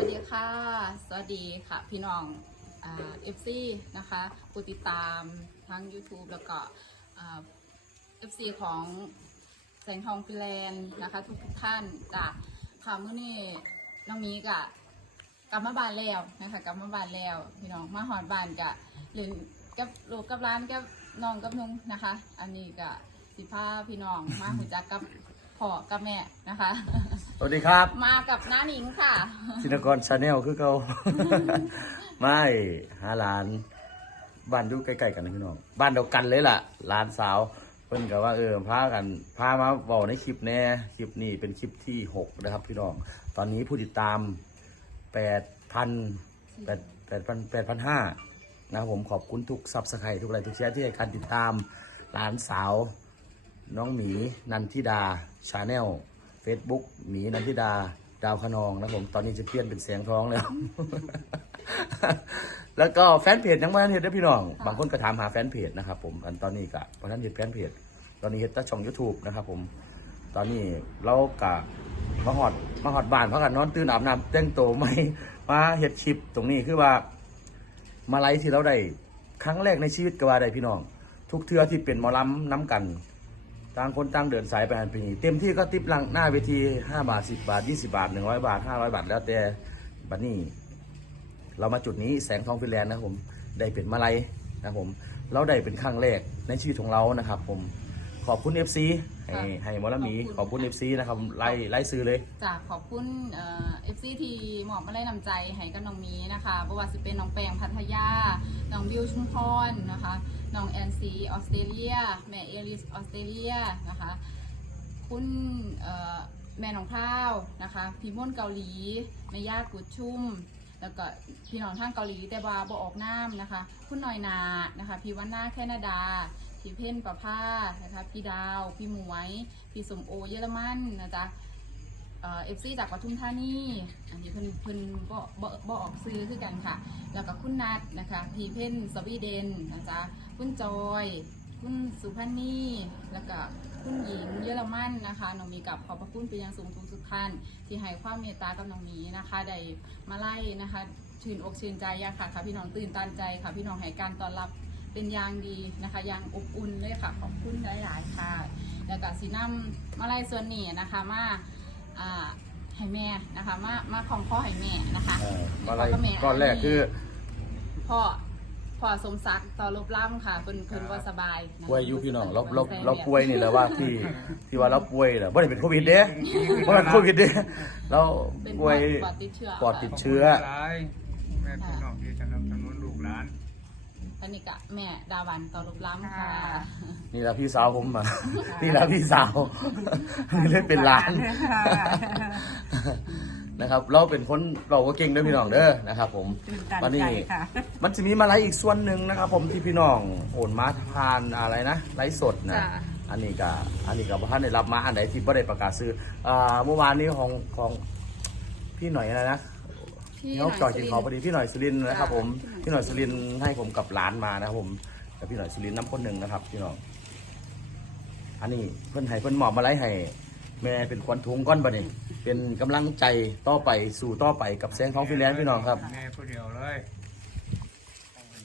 วัสดีค่ะ สวัสดีค่ะพี่น้องเอฟซีนะคะผู้ติดตามทั้ง YouTube แล้วก็เอฟซีของแสงทองฟินแลนด์นะคะ ทุกทุกท่านจากค่ะเมื่อนี้น้องมีกะกลับมาบ้านแล้วนะคะกลับมาบ้านแล้ว พี่น้องมาหอดบ้านกะเล่นกับลูกกับร้านกับน้องกับนุ่งนะคะ อันนี้กะสิพาพี่น้องมาหูจักกับ พ่อกับแม่นะคะ สวัสดีครับ มากับน้าหนิงค่ะธินกรชาแนลคือเขา ไม่หาหลาน บ้านอยู่ใกล้ๆกันนะพี่น้อง บ้านเดียวกันเลยล่ะหลานสาว เพิ่นก็ว่าเออพากันพามาบอกในคลิปแน่คลิปนี้เป็นคลิปที่หกนะครับ พี่น้อง ตอนนี้ผู้ติดตามแปดพันแปดแปดพันแปดพันห้านะครับผมขอบคุณทุกซับสไครต์ทุกไลค์ทุกแชร์ที่ให้การติดตามหลานสาว น้องหมีนันทิดาชาแนล Facebook หมีนันทิดา ดาวขนองนะผม ตอนนี้จะเปลี่ยนเป็นเสียงท้องแล้ว แล้วก็แฟนเพจยังไม่ทันเห็นด้วยพี่น้อง บางคนก็ถามหาแฟนเพจนะครับผม อันตอนนี้ก็พอท่านเห็นแฟนเพจ ตอนนี้เห็นแตั้ช่อง YouTube นะครับผม ตอนนี้เรากะมาหอดมาหอดบ้านเพราะกันนอนตื่นอาบน้ำแต่งตัวไม่มาเห็ดชิปตรงนี้คือว่า มาไลฟ์ที่เราได้ครั้งแรกในชีวิตก็ว่าได้พี่น้อง ทุกเทือที่เป็นหมอลำน้ำกัน ต่างคนต่างเดินสายไปหันไปนี่เต็มที่ก็ติปหลังหน้าเวทีห้าบาทสิบาทยี่สิบาทหนึ่งร้อยบาทห้าร้อยบาทแล้วแต่บัดนี้ เรามาจุดนี้แสงทองฟินแลนด์นะครับผมได้เป็นมาลัยนะครับผมเราได้เป็นครั้งแรกในชีวิตของเรานะครับ ผมขอบคุณ FC ให้ค่ะให้หมอลำหมีขขออบบคุคุณณ FC นะครับไล่ไล่ซื้อเลยจากขอบคุณเอฟซีทีหมอบมาไล่นำใจให้กับน้องมีนะคะบว่าสิเป็นน้องแปงพัทยาน้องวิวชุมพรนะคะน้องแอนซีออสเตรเลีย แม่เอลิสออสเตรเลียนะคะ คุณแม่น้องพร้าวนะคะ พี่ม่นเกาหลี แม่ย่ากุดชุ่ม แล้วก็พี่น้องทางเกาหลีแต่ว่าบ่ออกน้ำนะคะ คุณหน่อยนา นะคะ พี่วันนาแคนาดา พี่เพ่นประภานะคะ พี่ดาว พี่หมวย พี่สมโอเยอรมันนะจ๊ะ เอฟซีจากปทุมธานีอันนี้เพิ่นเพิ่นบ่บ่บ่ออกซื้อคือกันค่ะ แล้วก็คุณนัดนะคะพีเพ่นสวีเดนนะจ๊ะคุณจอย คุณสุพันนีแล้วก็คุณหญิงเยอรมันนะคะน้องมีกับขอบพระคุณไปยังสูงทุกทุกท่าน ที่ให้ความเมตตากับน้องมีนะคะได้มาไล่นะคะชื่นอกชื่นใจยางค่ะค่ะพี่น้องตื่นตันใจค่ะ พี่น้องให้การต้อนรับเป็นอย่างดีนะคะอย่างอบอุ่นเลยค่ะขอบคุณหลาย ๆ ค่ะ แล้วก็สีน้ำมาไล่ส่วนนี้นะคะมา อ่าให้แม่นะคะ มามาของพ่อให้แม่นะคะ เอ่อมาไล่พ่บแม่ก้อนแรกคือพ่อพ่อสมศักดิ์ต่อรูปล่ำค่ะเพิ่นเพิ่นว่าสบายนะคะป่วยอยู่พี่น้องเราเราเราป่วยนี่แหละว่าที่ที่ว่าเราป่วยแหละไม่ได้เป็นโควิดเด้ไม่ได้เป็นโควิดเด้เราเป็นป่วยปอดติดเชื้อปอดติดเชื้อหลายแม่พี่น้องที่จะนำ อันนี้กะแม่ดาวันต่อรูปล่ำค่ะ นี่แหละพี่สาวผมอะ นี่แหละพี่สาวนี่เล่นเป็นหลาน นะครับ เราเป็นคนเราก็เก่งด้วยพี่น้องเด้อนะครับ ผมตื่นตันวันใจนี้ค่ะมันจะมีมาไลฟ์อีกส่วนหนึ่งนะครับ ผมที่พี่น้องโอนมาทานอะไรนะไลฟ์สดนะจ้ะอันนี้ก็อันนี้ก็บ่ท่านได้รับมาอันไหนที่บ่ได้ประกาศซื้ออ่าเมื่อวานนี้ของของพี่หน่อยอะไรนะ พี่เขาจอดกินเขาพอดีพี่หน่อยสุรินทร์นะครับจ้ะผมพี่หน่อยสุรินทร์ให้ผมกับหลานมานะครับผมแต่พี่หน่อยสุรินทร์น้ำคนหนึ่งนะครับพี่น้องอันนี้เพื่อนให้เพื่อนหมอบมาไล่ให้แม่เป็นควันทุงก้อนบัดนี้เป็นกำลังใจต่อไปสู่ต่อไปกับแสงทองฟิแลนซ์พี่น้องครับแม่ผู้เดียวเลย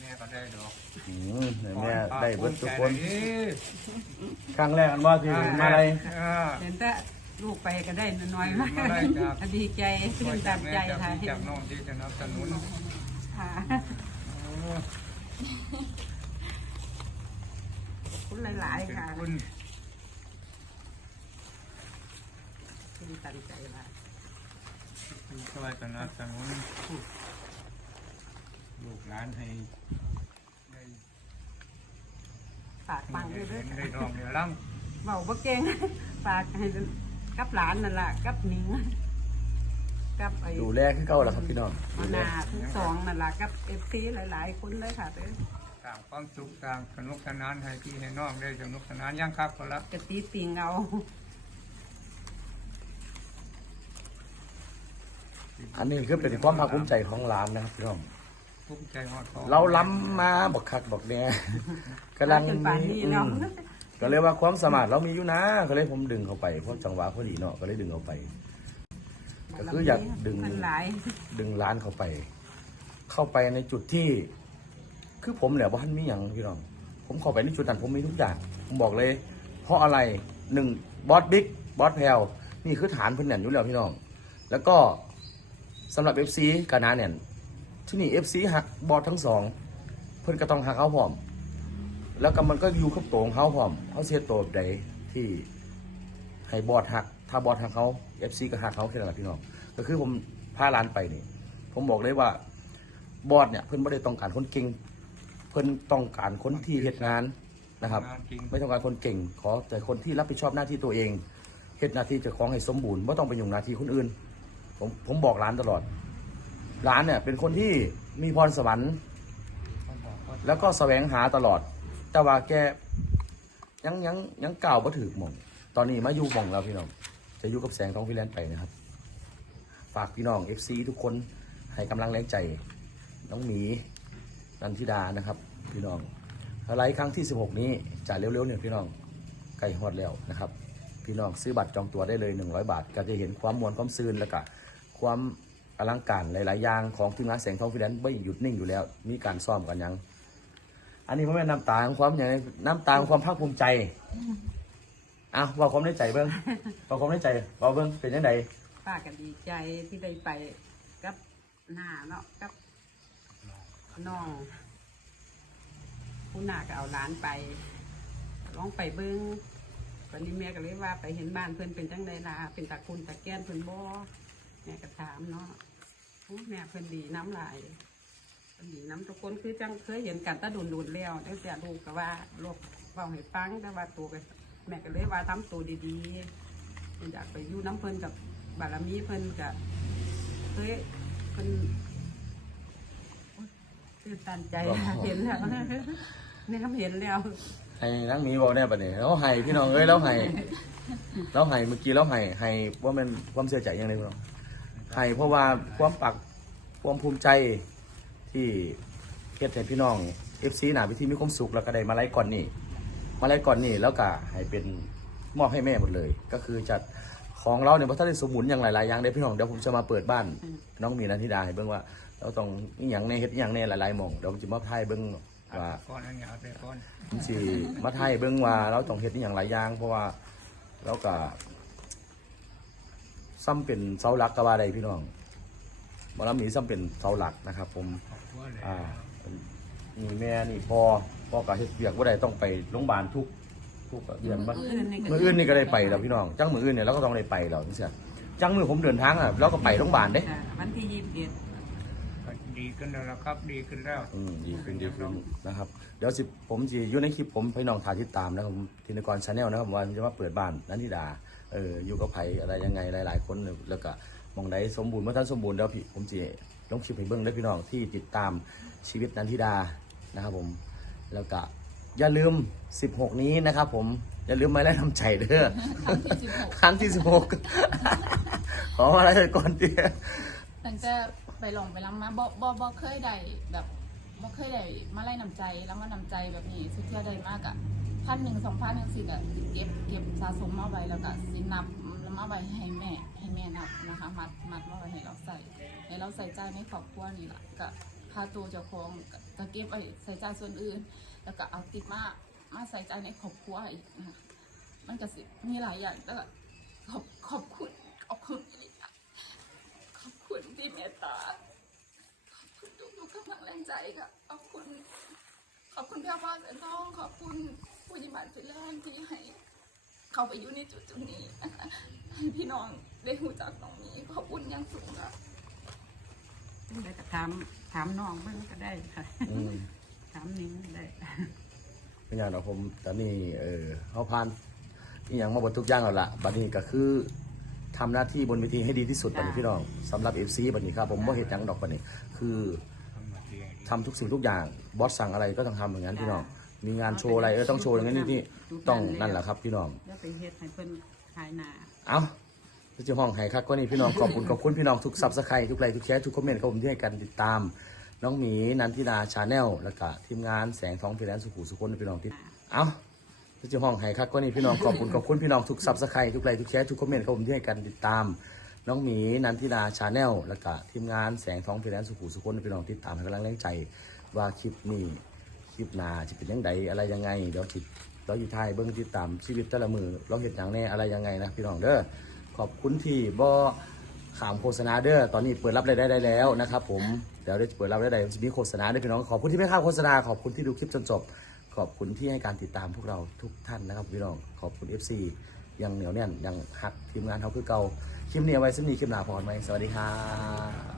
แม่ก็ได้ดอกอืมแม่ได้เบิดทุกคนภูมิใจเลยครั้งแรกอันว่าที่มาอะไรเออเห็นแต่ ลูกไปก็ได้น้อยๆมากมาได้ครับ ดีใจตื่นตันใจค่ะจากจากน้องที่จะนำสนุนค่ะโอ้ขอบคุณหลายๆค่ะคุณตื่นตันใจค่ะที่ช่วยสนับสนุนลูกหลานให้ได้ฝากฟังด้วยเด้เห็อนได้ดองเดียวล่เบาบ่เก่งฝากให้ กับหลานนั่นล่ะกับหนิงกับไอ้ดูแลคือเก่าแล้วครับพี่น้องมานาทั้งสองนั่นล่ะกับเอฟซีหลาย ๆ คนเลยค่ะเด้อำสร้างความสุขสร้างสนุกสนานให้พี่ให้น้องได้สนุกสนานยังครับก็ละกะตีปิงเอาอันนี้คือเป็นความภาคภูมิใจของหลานนะครับพี่น้อง ภูมิใจฮอดพ่อเราล้ำมาบอกคักบอกแน่กำลังจนป่านนี้เนาะอืม ก็เลยว่าความสามารถเรามีอยู่นะก็เลยผมดึงเข้าไปเพราะจังหวะพอดีเนาะก็เลยดึงเข้าไป ก็คืออยากดึงเพิ่นหลายดึงร้านเข้าไป เข้าไปในจุดที่ คือผมเนี่ยว่าท่านมีอย่างพี่น้องผมเข้าไปในจุดนั้นผมมีทุกอย่างผมบอกเลย เพราะอะไรหนึ่งบอสบิ๊กบอสแพลวนี่คือฐานเพื่อนแน่นอยู่แล้วพี่น้อง แล้วก็สำหรับ FC กานาเนี่ยที่นี่ FC หักบอสทั้งสองเพื่อนก็ต้องหักเขาพร้อม แล้วก็มันก็อยู่กับตัวของเขาพร้อมเขาเสียตัวแบบใดที่ให้บอสหัก ถ้าบอสหักเขา FC ก็หักเขาแค่นั้นแหละพี่น้องก็คือผมพาร้านไปนี่ ผมบอกเลยว่าบอสเนี่ยเพื่อนไม่ได้ต้องการคนเก่ง เพื่อนต้องการคนที่เหตุงานนะครับงานจริงไม่ต้องการคนเก่ง ขอแต่คนที่รับผิดชอบหน้าที่ตัวเองเหตุหน้าที่เจะของให้สมบูรณ์ไม่ต้องไปยุ่งหน้าที่คนอื่น ผมผมบอกร้านตลอด ร้านเนี่ยเป็นคนที่มีพรสวรรค์ต้องบอกว่าแล้วก็แสวงหาตลอด แต่ว่าแกยังยังยังเก่าวมาถือหมองตอนนี้มาอยู่หมองแล้วพี่น้อง จะอยู่กับแสงทองฟิแลนซ์ไปนะครับ ฝากพี่น้อง FC ทุกคนให้กำลังแรงใจ น้องหมีนันทิดานะครับ พี่น้องไลฟ์ครั้งที่ 16 นี้จะเร็วๆเนี่ยพี่น้องใกล้ฮอดแล้วนะครับ พี่น้องซื้อบัตรจองตั๋วได้เลย 100 บาท ก็จะเห็นความมวลความซื่นแล้วก็ความอลังการหลายๆอย่างของทีมงานแสงทองฟิแลนซ์ไม่หยุดนิ่งอยู่แล้ว มีการซ้อมกันยัง อันนี้พ่อแม่นน้ำตาของความอย่างไรน้ำตาของความภาคภูมิใจอะว่าความในใจเบิ้งว่าความในใจว่าเบิ้งเป็นยังไงป้าก็ดีใจที่ได้ไปกับหน้าเนาะกับน้องผู้หน้าก็เอาหลานไปลองไปเบิ้งวันนี้แม่ก็เลยว่าไปเห็นบ้านเพื่อนเป็นจังไดล่ะเป็นตะคุณตะแกนเพื่อนบ่แม่ก็ถามเนาะโอ้แม่เพื่อนดีน้ำลายเพิ่ นดีน้ำทุกคนคือจังเคยเห็นกันแตะดุนดุนๆแล้วตั้งแต่ลูกก็ว่าลูกเว้าให้ฟังแต่ว่าตัวก็แม่ก็เลยว่าทำตัวดีๆอยากไปอยู่น้ำเพิ่นกับบารมีเพิ่นกับเฮ้ยเพิ่นโอ๊ยตื่นตันใจอ๋อเห็นแล้วเนี่ยเห็นแล้วให้นังหมีบอกแน่ปะเนี่ยแล้วให้พี่น้องเอ้ยแล้วให้แล้วให้เมื่อกี้แล้วให้ให้ว่ามันความเสียใจยังไงพี่น้องให้เพราะว่าความปักความภูมิใจ ที่เฮ็ดให้พี่น้องเอฟซีหนาพิธีมีความสุขแล้วก็ได้มาไล่ก่อนนี่มาไล่ก่อนนี่แล้วก็ให้เป็นมอบให้แม่หมดเลย ก็คือจัดของเราเนี่ยพระท่านได้สมุนอย่างหลายๆอย่างเด้อพี่น้องเดี๋ยวผมจะมาเปิดบ้าน น้องมีนันทิดาให้เบิ่งว่า เราต้องอหย่างในเฮ็ดอหย่างในหลายๆหมองเดี๋ยวผมจะมาถ่ายเบิ่งว่าก้อนอันนี้เอาไปก้อนผมสิมาไทยเบิ่งว่าเราต้องเฮ็ดอหย่างหลายอย่างเพราะว่าเราก็ซ้ำเป็นเสาหลักก็ว่าได้พี่น้อง บ่ลำนี้ซ้ำเป็นเสาหลักนะครับผมขอบคุณเลยอ่านี่แม่นี่พ่อพ่อก็เฮ็ดเวียกบ่ได้ต้องไปโรงพยาบาลทุกทุกเดือนบ่มื้ออื่นนี่ก็มื้ออื่นนี่ก็ได้ไปแล้วพี่น้องจังมื้ออื่นเนี่ยเราก็ต้องได้ไปแล้วจังซี่จังมื้อผมเดินทางอะเราก็ไปโรงพยาบาลเด้อ่าวันที่ยี่สิบเอ็ดก็ดีขึ้นแล้วล่ะครับดีขึ้นแล้วอืมดีขึ้นดีขึ้นนะครับเดี๋ยวสิผมจะอยู่ในคลิปผมพี่น้องถ่ายติดตามนะครับผมธินกรชาแนลนะครับว่าจะมาเปิดบ้านนันทิดาเอออยู่กับไผอะไรยังไงหลาย ๆ คนเลยแล้วก็ มองใดสมบูรณ์เมื่อท่านสมบูรณ์เดี๋ยวพี่ผมจะลงคลิปให้เบิ้งได้พี่น้องที่ติดตามชีวิตนันทิดานะครับผมแล้วก็อย่าลืม 16 นี้นะครับผมอย่าลืมมาแล้ทำใจเด้อครั้งที่ 16ครั้งที่16ขอมาอะไรก่อนเตี้ยตั้งแต่ไปลองไปลำมาบ่บ่บ่เคยได้แบบบ่เคยได้มาไล่นำใจแล้วมานำใจแบบนี้สุดเทื่อได้มากอะพันหนึ่งสองพันหนึ่งสิอะเก็บเก็บสะสมมาไว้แล้วก็สินับแล้ว มาไว้ให้แม่ให้แม่นับนะคะ มัดมัดมาไว้ให้เราใส่ให้เราใส่ใจในครอบครัวนี่แหละก็พาตัวเจ้าของก็เก็บไว้ใส่ใจส่วนอื่น แล้วก็เอาติดมามาใส่ใจในครอบครัวอีกนะคะมันก็สิมีหลายอย่างแต่ก็ขอบขอบคุณขอบคุณอีกอะขอบคุณที่เมตตาขอบคุณทุกๆกำลังแรงใจค่ะขอบคุณขอบคุณพี่พ่อแสนทองขอบคุณผู้ยิมานฟิแลนด์ที่ให้ เขาไปอยู่ในจุดจุดๆนี้นะคะให้พี่น้องได้หูจักตรงนี้ขอบคุณอยังสูงค่ะได้ก็ถามถามน้องเบิ่งก็ได้ค่ะอืมถามนิ้งได้เป็นอย่างเราผมตอนนี้เออเขาผ่านอหย่างมาบนทุกอย่างแล้วล่ะบัดนี้ก็คือทำหน้าที่บนเวทีให้ดีที่สุดบัดนี้พี่น้องสำหรับ FC บัดนี้ครับผมว่าเหตุยังดอกบัดนี้ คือทำมาดีทำทุกสิ่งทุกอย่างบอสสั่งอะไรก็ต้องทำอย่างนั้นพี่น้อง มีงานโชว์อะไรเออต้องโชว์อย่างนั้นนี่นี่ต้องนั่นแหละครับพี่น้อง แล้วไปเฮ็ดให้เพิ่นขายหน้าเอาจะห้องไห้ครับก็นี่พี่น้องขอบคุณขอบคุณพี่น้องทุกซับสไครต์ทุกไลค์ทุกแชร์ทุกคอมเมนต์ครับผมที่ให้กันติดตาม น้องหมีนันทิดาชาแนลแล้วก็ทีมงานแสงทองพีแลนสุขุสุคนพี่น้องที่เอาจะห้องไห้ครับก็นี่พี่น้องขอบคุณขอบคุณพี่น้องทุกซับสไครต์ทุกไลค์ทุกแชร์ทุกคอมเมนต์ครับผมที่ให้กันติดตาม น้องหมีนันทิดาชาแนลแล้วก็ทีมงานแสงทองเพลนสุขุสุคนพี่น้องติดตามให้กำลังแรงใจว่าคลิปนี้ คลิปหน้าจะเป็นยังไงอะไรยังไงเดี๋ยวจิเราอยู่ท้ายเบิ้องติดตามชีวิตแต่ละมือเราเห็นอย่างแน่อะไรยังไงนะพี่น้องเด้อขอบคุณที่บ่ขามโฆษณาเด้อตอนนี้เปิดรับรายได้ได้แล้วนะครับผมเดี๋ยวได้เปิดรับรายได้จะมีโฆษณาด้วยพี่น้องขอบคุณที่ไม่ข้ามโฆษณาขอบคุณที่ดูคลิปจนจบ ขอบคุณที่ให้การติดตามพวกเราทุกท่านนะครับพี่น้องขอบคุณ FC ยังเหนียวแน่นยังหักทีมงานเขาคือเก่าคลิปนี้เอาไว้สำนีคลิปหน้าพอไหมสวัสดีครับ